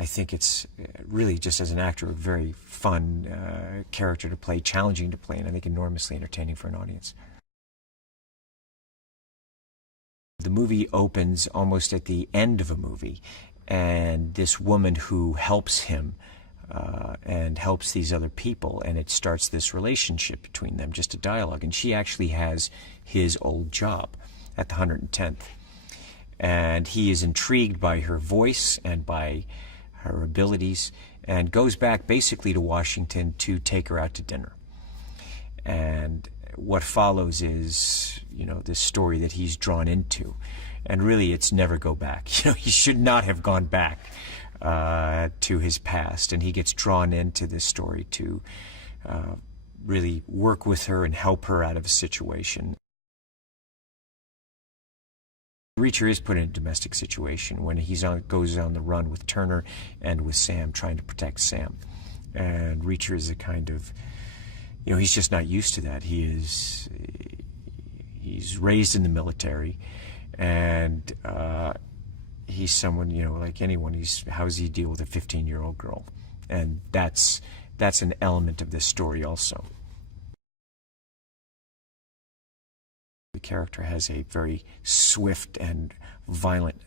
I think it's really, just as an actor, a very fun character to play, challenging to play, and I think enormously entertaining for an audience. The movie opens almost at the end of a movie, and this woman who helps him and helps these other people, and it starts this relationship between them, just a dialogue, and she actually has his old job at the 110th. And he is intrigued by her voice and by her abilities, and goes back basically to Washington to take her out to dinner. And what follows is, you know, this story that he's drawn into. And really, it's never go back. You know, he should not have gone back to his past. And he gets drawn into this story to really work with her and help her out of a situation. Reacher is put in a domestic situation when he goes on the run with Turner and with Sam, trying to protect Sam. And Reacher is a kind of, you know, he's just not used to that. He's raised in the military, and he's someone, you know, like anyone, how does he deal with a 15-year-old girl? And that's an element of this story also. The character has a very swift and violent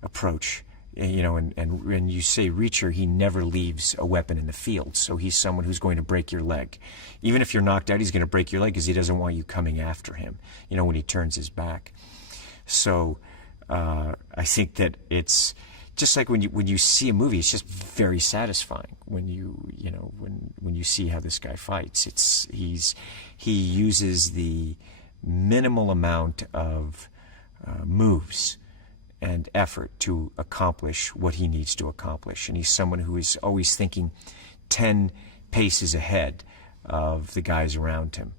approach, you know, and when you say Reacher, he never leaves a weapon in the field. So he's someone who's going to break your leg. Even if you're knocked out, he's going to break your leg because he doesn't want you coming after him, you know, when he turns his back. So I think that it's just like when you see a movie, it's just very satisfying when you see how this guy fights. He uses the minimal amount of moves and effort to accomplish what he needs to accomplish. And he's someone who is always thinking 10 paces ahead of the guys around him.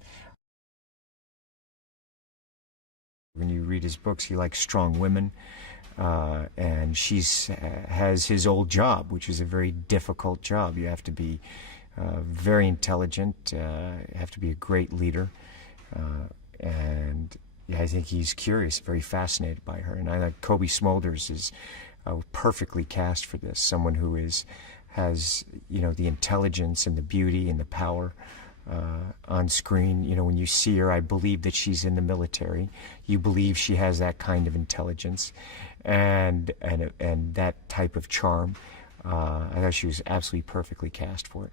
When you read his books, he likes strong women, and has his old job, which is a very difficult job. You have to be very intelligent, you have to be a great leader, and I think he's curious, very fascinated by her. And I think Cobie Smulders is perfectly cast for this. Someone who has, you know, the intelligence and the beauty and the power on screen. You know, when you see her, I believe that she's in the military. You believe she has that kind of intelligence and that type of charm. I thought she was absolutely perfectly cast for it.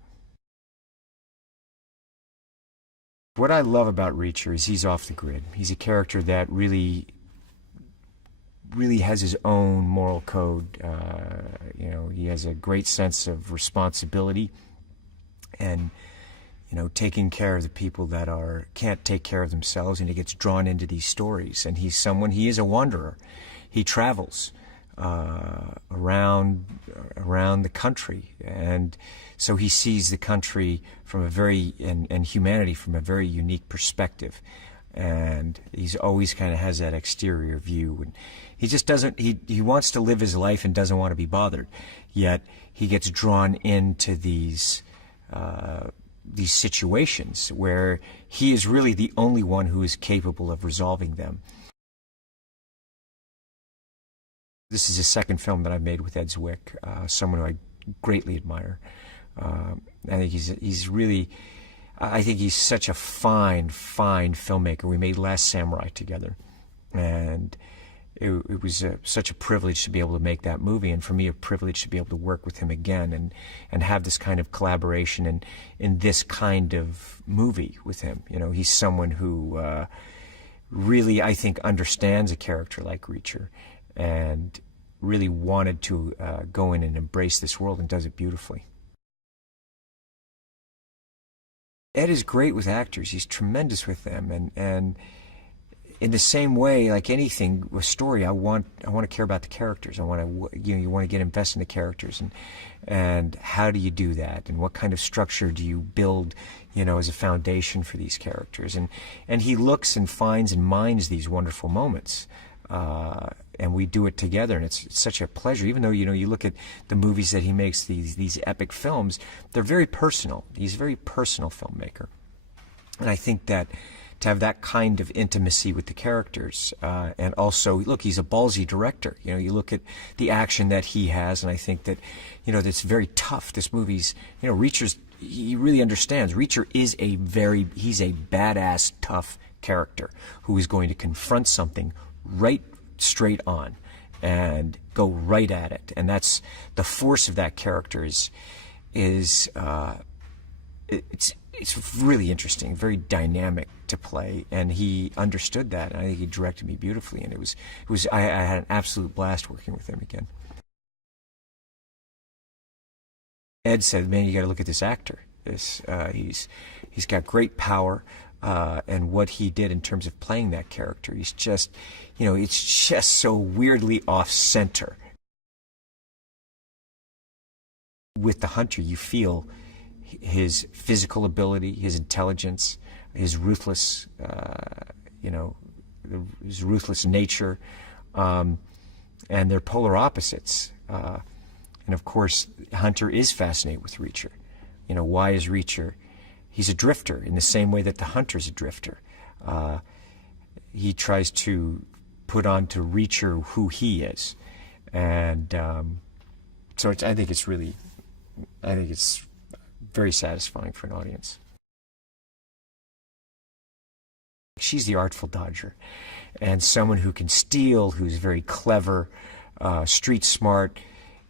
What I love about Reacher is he's off the grid. He's a character that really has his own moral code. You know, he has a great sense of responsibility and, you know, taking care of the people that can't take care of themselves, and he gets drawn into these stories. And he is a wanderer. He travels around the country, and so he sees the country from and humanity from a very unique perspective. And he's always kind of has that exterior view, and he just doesn't, he wants to live his life and doesn't want to be bothered, yet he gets drawn into these situations where he is really the only one who is capable of resolving them. This is the second film that I've made with Ed Zwick, someone who I greatly admire. I think I think he's such a fine filmmaker. We made Last Samurai together, and it was such a privilege to be able to make that movie, and for me a privilege to be able to work with him again and have this kind of collaboration in this kind of movie with him. You know, he's someone who really, I think, understands a character like Reacher and really wanted to go in and embrace this world, and does it beautifully. Ed is great with actors. He's tremendous with them, and in the same way, like anything, a story, I want to care about the characters. I want to, you want to get invested in the characters, and how do you do that, and what kind of structure do you build, as a foundation for these characters, and he looks and finds and mines these wonderful moments, and we do it together, and it's such a pleasure. Even though you look at the movies that he makes, these epic films, they're very personal. He's a very personal filmmaker, and I think that to have that kind of intimacy with the characters. And also, look, he's a ballsy director. You know, you look at the action that he has, and I think that, you know, that's very tough. This movie's, you know, Reacher's, he really understands. Reacher is he's a badass, tough character who is going to confront something right straight on and go right at it. And that's the force of that character it's really interesting, very dynamic to play, and he understood that, and I think he directed me beautifully, and I had an absolute blast working with him again. Ed said, "Man, you got to look at this actor. He's got great power, and what he did in terms of playing that character. He's just, you know, it's just so weirdly off center. With the Hunter, you feel his physical ability, his intelligence, his ruthless, his ruthless nature, and they're polar opposites." And of course, Hunter is fascinated with Reacher. You know, why is Reacher? He's a drifter in the same way that the Hunter's a drifter. He tries to put on to Reacher who he is. And so I think it's very satisfying for an audience. She's the artful dodger, and someone who can steal, who's very clever, street smart,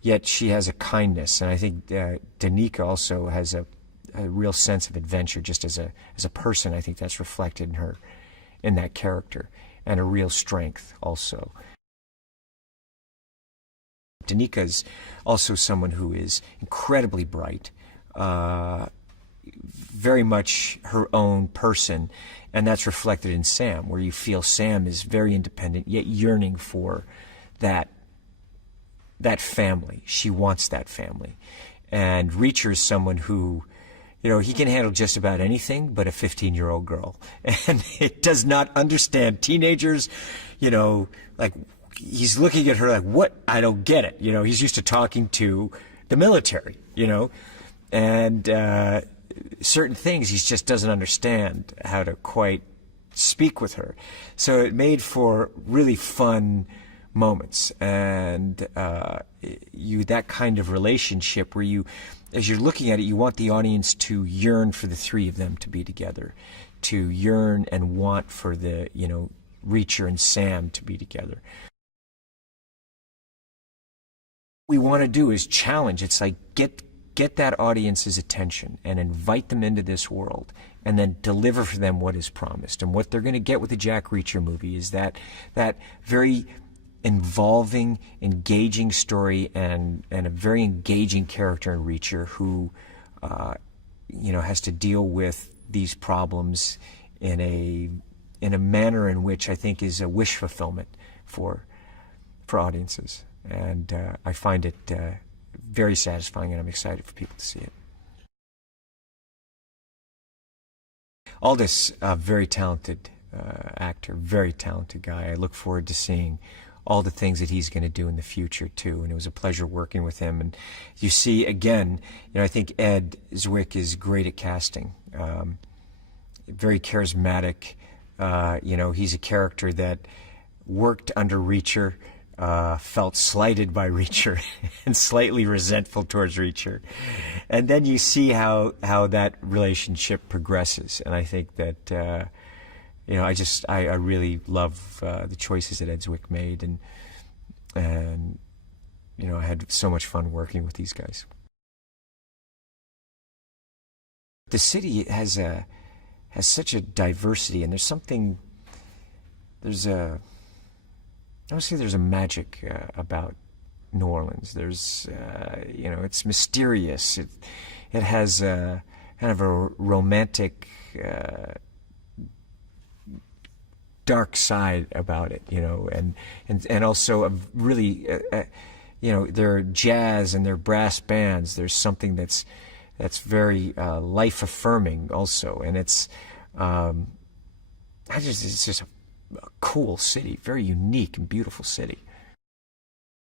yet she has a kindness. And I think Danica also has a real sense of adventure, just as a person. I think that's reflected in her, in that character, and a real strength also. Danica is also someone who is incredibly bright, very much her own person, and that's reflected in Sam, where you feel Sam is very independent, yet yearning for that family. She wants that family. And Reacher is someone who, you know, he can handle just about anything but a 15-year-old girl. And it does not understand teenagers, you know, like, he's looking at her like, what? I don't get it. You know, he's used to talking to the military, you know, and certain things he just doesn't understand how to quite speak with her. So it made for really fun moments, and that kind of relationship where you, as you're looking at it, you want the audience to yearn for the three of them to be together, to yearn and want for the, you know, Reacher and Sam to be together. What we want to do is challenge. It's like get that audience's attention and invite them into this world, and then deliver for them what is promised. And what they're going to get with the Jack Reacher movie is that very involving, engaging story, and a very engaging character in Reacher who, you know, has to deal with these problems in a manner in which I think is a wish fulfillment for audiences. And I find it very satisfying, and I'm excited for people to see it. Aldous, a very talented actor, very talented guy. I look forward to seeing all the things that he's going to do in the future too, and it was a pleasure working with him. And you see, again, you know, I think Ed Zwick is great at casting, very charismatic. You know, he's a character that worked under Reacher, felt slighted by Reacher and slightly resentful towards Reacher, and then you see how that relationship progresses. And I think that you know, I really love the choices that Ed Zwick made, and you know, I had so much fun working with these guys. The city has such a diversity, and there's a magic about New Orleans. There's you know, it's mysterious. It has kind of a romantic, dark side about it, you know, and also a really, you know, there are jazz and there are brass bands. There's something that's very life affirming also, and it's just a cool city, very unique and beautiful city.